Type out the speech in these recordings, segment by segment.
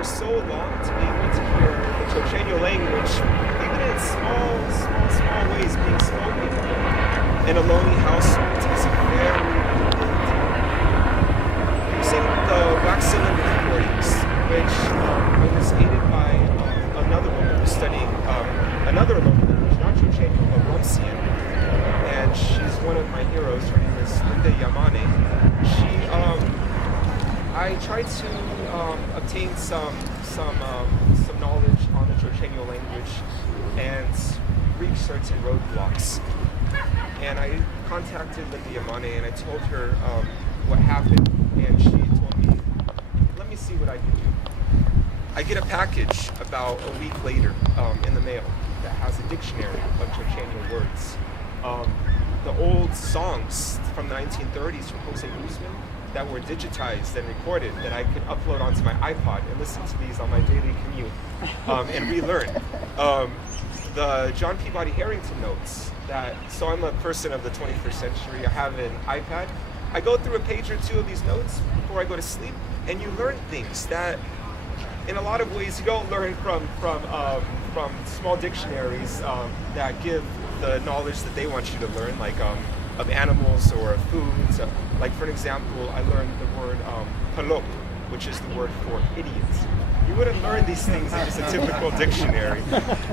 for so long to be able to hear the Chochenyo language, even in small ways being spoken in a lonely household, is a very big deal. Using the wax cylinder recordings, which I was aided by another woman who's studying another Oloni language, not Chochenyo, but Rumsian, and she's one of my heroes. Her name is Linda Yamane. I tried to obtain some knowledge on the Chochenyo language and reach certain roadblocks. And I contacted Linda Yamane and I told her what happened, and she told me, let me see what I can do. I get a package about a week later in the mail that has a dictionary of Chochenyo words. The old songs from the 1930s from Jose Guzman that were digitized and recorded that I could upload onto my iPod and listen to these on my daily commute and relearn. The John Peabody Harrington notes so I'm a person of the 21st century, I have an iPad. I go through a page or two of these notes before I go to sleep, and you learn things that in a lot of ways you don't learn from small dictionaries that give the knowledge that they want you to learn, like of animals or of foods. Like for an example, I learned the word palop, which is the word for idiot. You wouldn't learn these things in just a typical dictionary.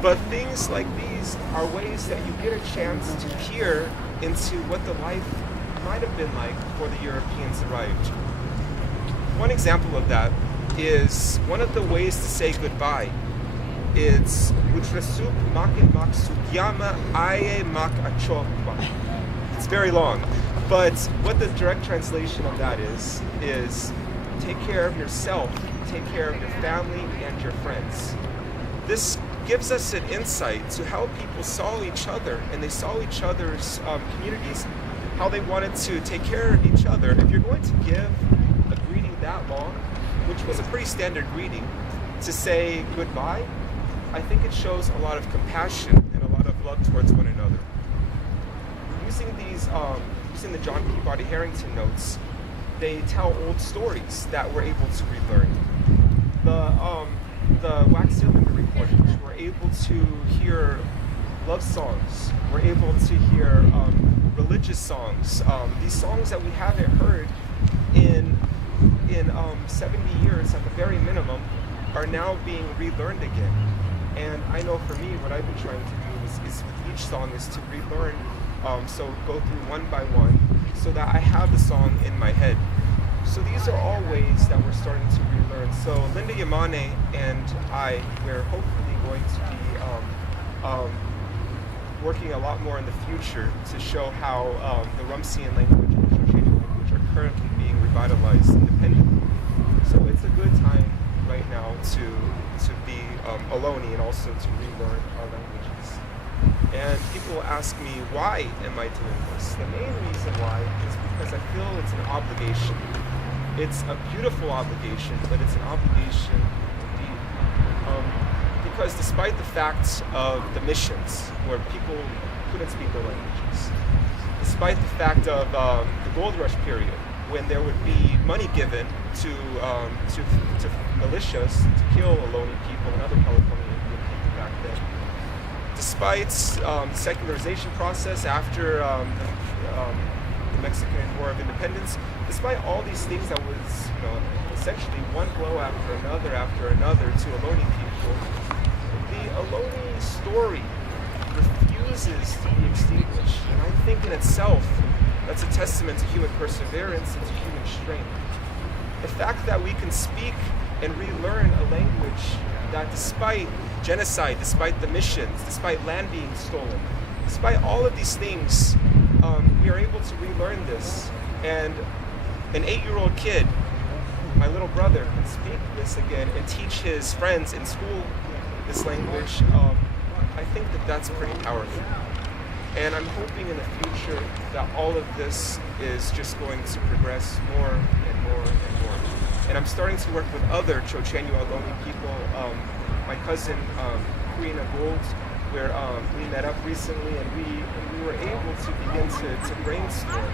But things like these are ways that you get a chance to peer into what the life might have been like before the Europeans arrived. One example of that is one of the ways to say goodbye. It's Utrasup Makin Mak Sugyama Aye Mak Achokwa. It's very long, but what the direct translation of that is take care of yourself, take care of your family and your friends. This gives us an insight to how people saw each other, and they saw each other's communities, how they wanted to take care of each other. If you're going to give a greeting that long, which was a pretty standard greeting, to say goodbye, I think it shows a lot of compassion and a lot of love towards one another. Using the John Peabody Harrington notes, they tell old stories that we're able to relearn. The wax cylinder recordings, we're able to hear love songs, we're able to hear religious songs. These songs that we haven't heard in 70 years at the very minimum are now being relearned again. And I know for me, what I've been trying to do is with each song is to relearn, so go through one by one, so that I have the song in my head. So these are all ways that we're starting to relearn. So Linda Yamane and I, we're hopefully going to be working a lot more in the future to show how the Rumsian language and the Chochenyo language are currently being revitalized independently. So it's a good time right now to be Oloni and also to relearn our languages. And people will ask me, why am I doing this? The main reason why is because I feel it's an obligation. It's a beautiful obligation, but it's an obligation indeed. Because despite the fact of the missions, where people couldn't speak their languages, despite the fact of the gold rush period, when there would be money given to militias to kill Oloni people and other California Indian people back then, despite the secularization process after the Mexican War of Independence, despite all these things that was, essentially one blow after another to Oloni people, the Oloni story refuses to be extinguished. And I think in itself, that's a testament to human perseverance and to human strength. The fact that we can speak and relearn a language that despite genocide, despite the missions, despite land being stolen, despite all of these things, we are able to relearn this. And an 8-year-old kid, my little brother, can speak this again and teach his friends in school this language. I think that that's pretty powerful. And I'm hoping in the future that all of this is just going to progress more and more and more. And I'm starting to work with other Chochenyo Oloni people. My cousin, Karina Gold, where we met up recently, and we were able to begin to brainstorm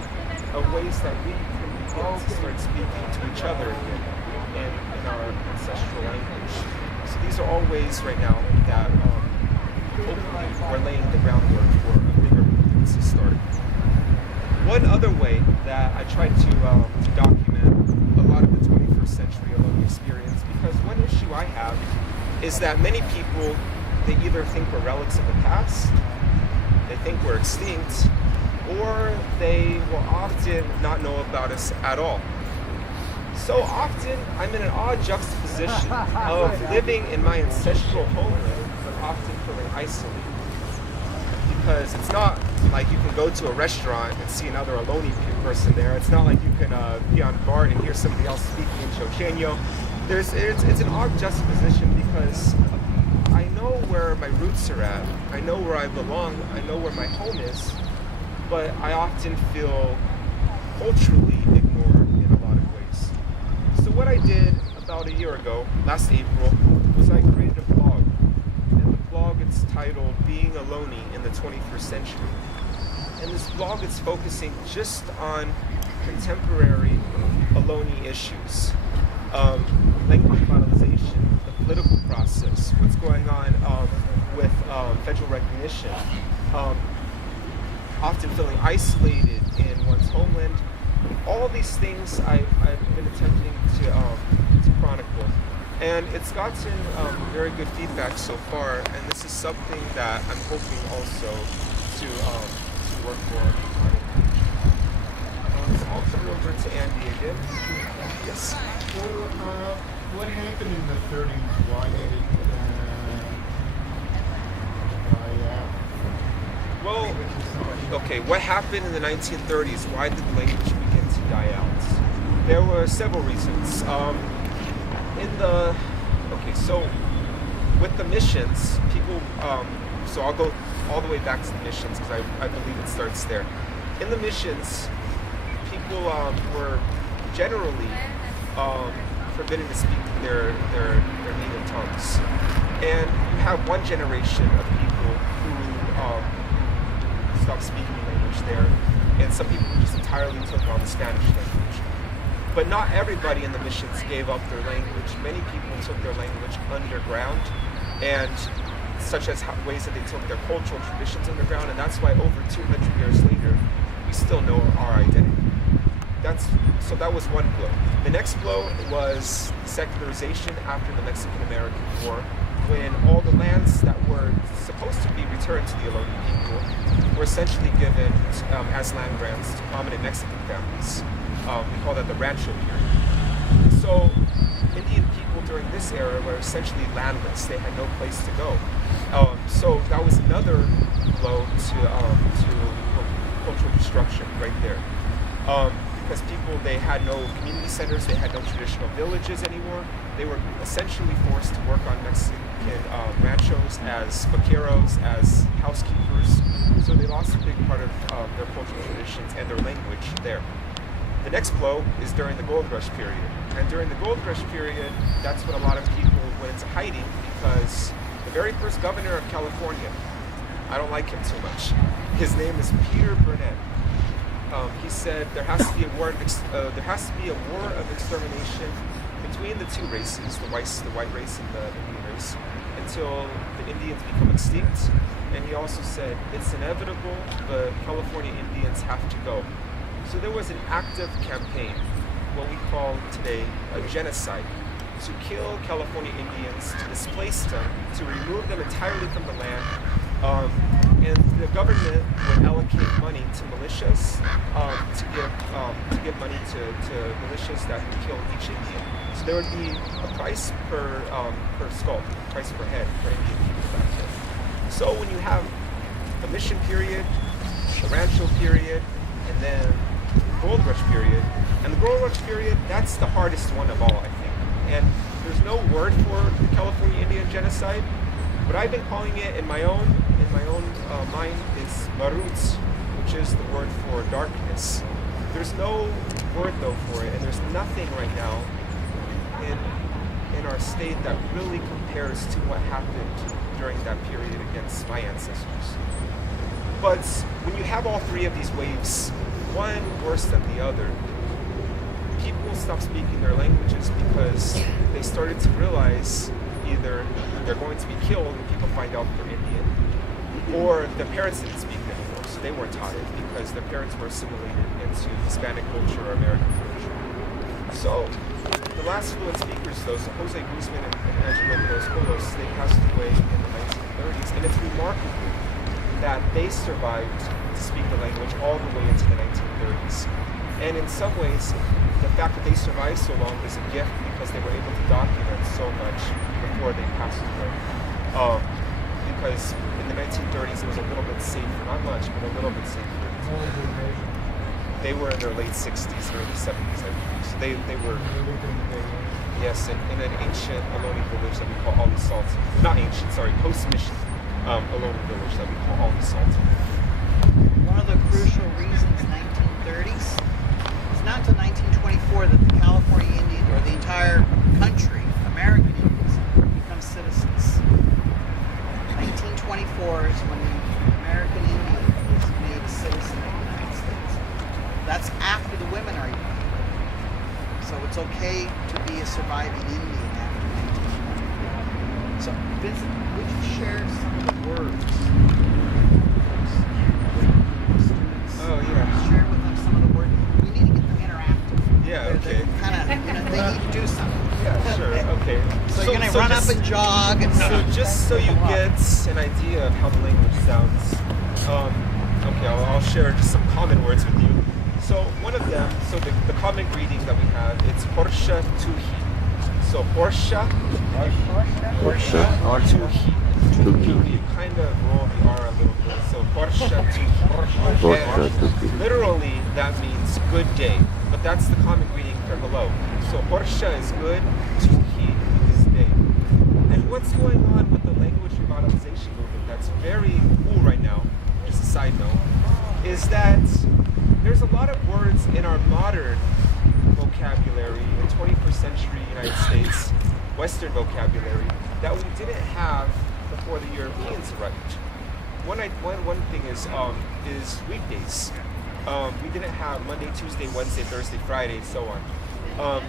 of ways that we can begin to start speaking to each other again. And in our ancestral language. So these are all ways right now that hopefully we're laying the groundwork for a bigger movement to start. One other way that I tried to document a lot of the 21st century Ohlone experience, because one issue I have is that many people, they either think we're relics of the past, they think we're extinct, or they will often not know about us at all. So often, I'm in an odd juxtaposition of living in my ancestral homeland, but often feeling isolated. Because it's not like you can go to a restaurant and see another Ohlone person there. It's not like you can be on guard and hear somebody else speaking in Chochenyo. It's an odd juxtaposition because I know where my roots are at. I know where I belong. I know where my home is. But I often feel culturally ignored in a lot of ways. So what I did about a year ago, last April, was I created a blog. And the blog, it's titled Being Ohlone in the 21st Century. And this blog is focusing just on contemporary Ohlone issues. Language modernization, the political process, what's going on with federal recognition, often feeling isolated in one's homeland. All these things I've been attempting to chronicle. And it's gotten very good feedback so far, and this is something that I'm hoping also to work for. I'll turn over to Andy again. Yes. So, what happened in the 30s? Why did it die out? Well, okay, what happened in the 1930s? Why did the language begin to die out? There were several reasons. So with the missions, people, so I'll go all the way back to the missions because I believe it starts there. In the missions, people were generally forbidden to speak their native tongues. And you have one generation of people who stopped speaking the language there, and some people who just entirely took on the Spanish language. But not everybody in the missions gave up their language. Many people took their language underground, and such as ways that they took their cultural traditions underground, and that's why over 200 years later, we still know our identity. So that was one blow. The next blow was secularization after the Mexican-American War, when all the lands that were supposed to be returned to the Ohlone people were essentially given as land grants to prominent Mexican families. We call that the Rancho period. So Indian people during this era were essentially landless. They had no place to go. So that was another blow to cultural destruction right there. Because people, they had no community centers, they had no traditional villages anymore. They were essentially forced to work on Mexican ranchos as vaqueros, as housekeepers. So they lost a big part of their cultural traditions and their language there. The next blow is during the Gold Rush period. And during the Gold Rush period, that's when a lot of people went into hiding because the very first governor of California, I don't like him too much. His name is Peter Burnett. He said there has to be a war of extermination between the two races, the white race and the Indian race, until the Indians become extinct. And he also said it's inevitable, but California Indians have to go. So there was an active campaign, what we call today a genocide, to kill California Indians, to displace them, to remove them entirely from the land. And the government would allocate money to militias to give money to militias that would kill each Indian. So there would be a price per skull, price per head for Indian people back then. So when you have the mission period, the Rancho period, and then the Gold Rush period, and the Gold Rush period, that's the hardest one of all, I think. And there's no word for the California Indian genocide. What I've been calling it in my own mind is Maruts, which is the word for darkness. There's no word though for it, and there's nothing right now in our state that really compares to what happened during that period against my ancestors. But when you have all three of these waves, one worse than the other, people stopped speaking their languages because they started to realize either they're going to be killed when people find out they're Indian, or their parents didn't speak it anymore, so they weren't taught it because their parents were assimilated into Hispanic culture or American culture. So the last fluent speakers, though, so Jose Guzman and Angelo Dos Colos, they passed away in the 1930s, and it's remarkable that they survived to speak the language all the way into the 1930s. And in some ways, the fact that they survived so long is a gift because they were able to document so much before they passed away. Because in the 1930s, it was a little bit safer, not much, but a little bit safer. They were in their late 60s, early 70s, I believe. So they were, yes, in an ancient Ohlone village that we call Aldi Salt. Not ancient, sorry, post-mission Ohlone village that we call Aldi Salt. One of the crucial reasons 1930s was not until 1924 that the California Indians, or the entire country, American Indians, become citizens. 1924 is when the American Indian is made a citizen of the United States. That's after the women are young. So it's okay to be a surviving Indian after 1924. So Vincent, would you share some of the words? Oh, yeah. Share with them some of the words. We need to get them interactive. Yeah, okay. They need to do something. Yeah, sure, okay. So you're going to run up and jog. And So just so you get an idea of how the language sounds, okay, I'll share just some common words with you. So one of them, so the common greeting that we have, it's Porsche Tuhi. So Porsche Tuhi. You kind of roll the R a little bit. So Porsche Tuhi. And literally that means good day, but that's the common greeting for hello. So Porsche is good, Tuhi is day. And what's going on with the language revitalization movement that's very cool right now, just a side note, is that there's a lot of words in our modern vocabulary in 21st century United States, Western vocabulary, that we didn't have before the Europeans arrived. One thing is weekdays. We didn't have Monday, Tuesday, Wednesday, Thursday, Friday, so on.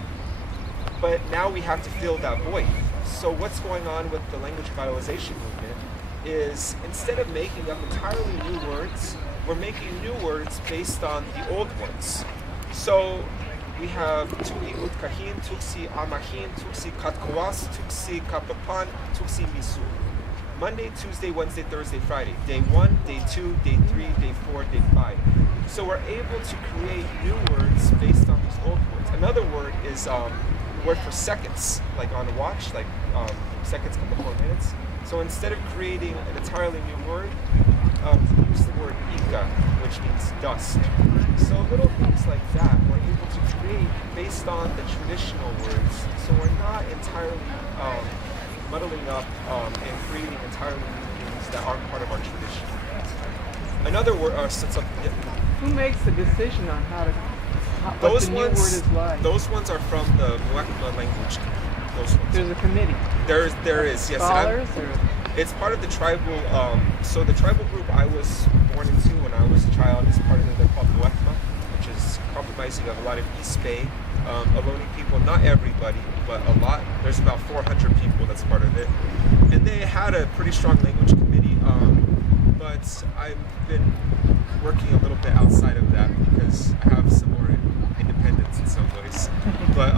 But now we have to fill that void. So what's going on with the language revitalization movement is instead of making up entirely new words, we're making new words based on the old ones. So we have Tu'i Utkahin, Tuksi Amahin, Tuksi Katkawas, Tuksi Kapapan, Tuksi Misu. Monday, Tuesday, Wednesday, Thursday, Friday. Day 1, day 2, day 3, day 4, day 5. So we're able to create new words based on these old words. Another word is word for seconds, like on a watch, like seconds come before minutes. So instead of creating an entirely new word, use the word ika, which means dust. So little things like that we're able to create based on the traditional words. So we're not entirely muddling up and creating entirely new things that aren't part of our tradition. Another word, Who makes the decision on what the new word is like? Those ones are from the Muekma language. Those ones. There's a committee. There is, yes. Scholars, it's part of the tribal. So the tribal group I was born into when I was a child is part of they're called Muekma, which is comprising of a lot of East Bay Ohlone people. Not everybody, but a lot. There's about 400 people that's part of it, and they had a pretty strong language committee. But I've been working a little bit outside of that because I have some more independence in some ways. But